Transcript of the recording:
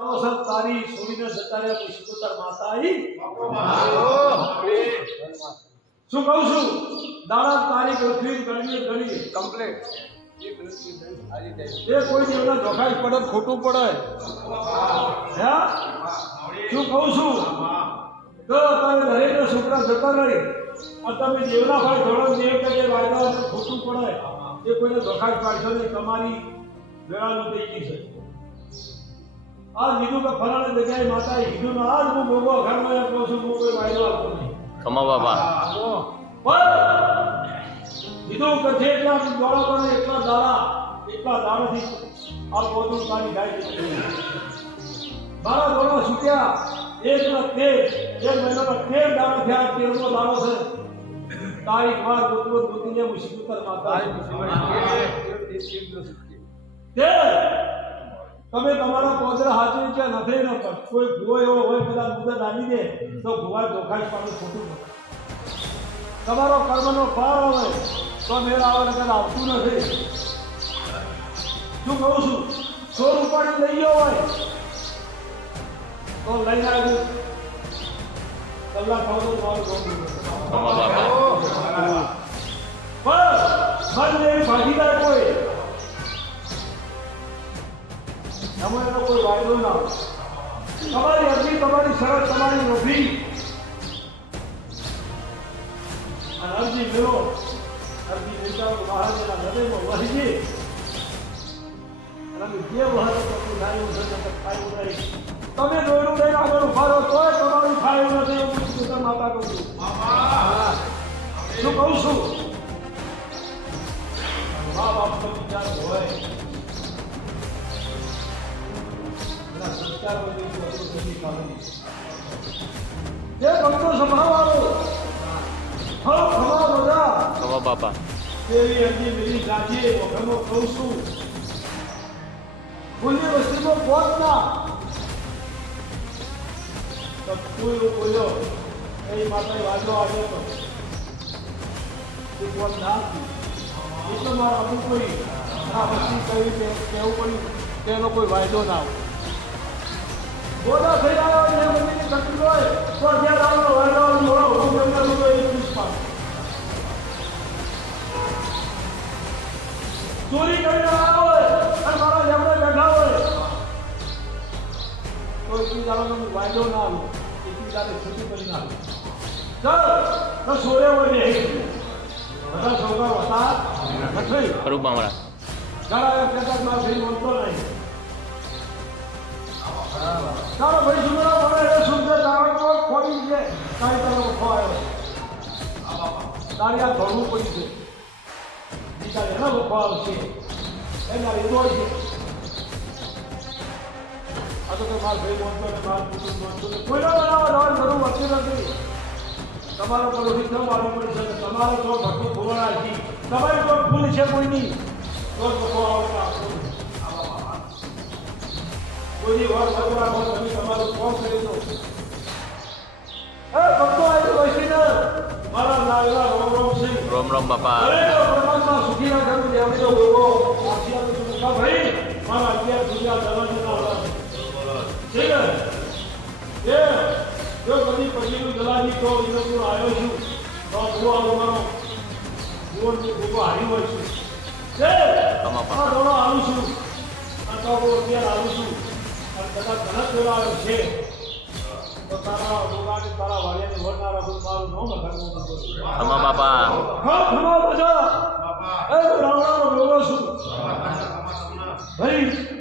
તારી છોડીને જતા રહ્યા કોઈ સિકોતર માતા આવી શું કહું છું દાડા તારીખ ઉઠી ગણીએ કમ્પ્લીટ એ કોઈ દેવના ધોખાઈ પડે ખોટું પડે હે શું કહું છું તો તમે દરેકના છોકરા જતા રહી અને તમે દેવના ભાઈ થોડો દેવ કે જે વાયદા ખોટું પડે એ કોઈને ધોખાઈ પાડશો નહીં તમારી વેળાનું થઈ ગઈ છે આ કીધું કે ફલાણી જગ્યાએ માતાએ કીધું ને આજ હું ભોગો ઘરમાં એમ કહું છું હું કોઈ વાયદો આપતો નહીં કમા બાબા કીધું કે જેટલા દોડા કરે એટલા દાડાથી આ પોતું તારી ગાય મારા દોડા છૂટ્યા એક મહિનાના 13 દાડા થયા 13મો દાડો છે તારીખ વાર ગોતીને મુસીબત માતા તમે તમારા પોદરા હાજરી છે નથી ન પણ કોઈ ભૂવો એવો હોય પેલા મુદત આવી દે તો ભૂવા ધોખાઈ પાડું ખોટું નથી તમારો કર્મનો ફાર આવે તો મેળ આવે કદાચ આવતું નથી શું કહું છું 100 રૂપિયા લઈ ગયો હોય તો લઈને આવ્યું કલાક ખાવ તો મારું પણ ભાગીદાર કોઈ એનો કોઈ વાયદો ના તમારી અરજી તમારી શરત તમારી નોકરી અને અરજી મેળો અરજી મેળો મહારાજના હૃદયમાં વહી અને જે વહારો તમે લાવ્યું છે ખાયું નહીં તમે દોડું લઈને આગળ ઉભારો તોય તમારું ખાયું નથી એવું પોતા માતા કહું છું શું કહું છું મા બાપ તો વિચાર હોય જે ભક્તો સંભાળો કમા બાપા તેવી અરજી મેરી ગાજીએ વખતનો કહું છું ભૂલી વસ્તીનો બોધ ના તો કોયો એ માતા વાજો આવ્યો તો એ બોધ ના એ તો મારા અમુક કોઈ આ વસ્તી કહ્યું કે કેવું પડ્યું તેનો કોઈ વાયદો ના આવે બોધા થઈ આવ્યો જે મંદિરની શક્તિ હોય તો જ્યાં આવવાનો વાયદો મોડો હુકમ એમને બધો એ પુષ્પા ચોરી કરીને આવ્યો હોય અને મારા જેમણે બેઠા હોય તો એટલી દાડાનો વાયદો ના આવે એટલી દાડે છૂટી કરી ના આવે ચાલ તો સોરે હોય ને બધા સોગા હતા નથી ખરું બામણા ઘણા એક કદાચમાં ફરી મળતો નહીં તારો ભાઈ સુમરા મને એ સુંદર તારો ખોલી છે તારી તારો ખોવાયો તારી આ ઘણું પડી છે બીજા એના વખો આવશે એના રીતો છે આ તો માર ભાઈ મોટો ને માર કુટુંબ મોટો કોઈનો બનાવવા જવાનું જરૂર વધતી નથી તમારો પરોહિત ન માલૂમ પડી શકે તમારો જો ભક્તિ ભૂવણા છે તમારી કોઈ ભૂલ છે કોઈની તો વખો આવતા કોઈ વાર ભગવાન હોય તમે તમારું કોમ કરી દો એ ભક્તો આવી વસીને મારા નાગલા રોમ રોમ સિંહ રોમ રોમ બાપા અરે પરમાત્મા સુખી ના કરું દેવડી તો બોલો આશીર્વાદ સુખા ભાઈ મારા અત્યાર દુનિયા દલાલી ના હતા છે ને એ જો કદી પછીનું દલાલી તો વિનોદનો આવ્યો છું તો હું આ મારો જીવનની ભૂકો હારી હોય છું છે આ દોડો આવું છું અને તો હું અત્યારે આવું છું કદાચ ઘણા જોડાયો છે તો તારા રોગાની તારા વાળિયાની વર ના રાખું મારું નામ લખાડવું કમા બાપા હા ખમા બધા એ રાવણાનો રોગો છું ભાઈ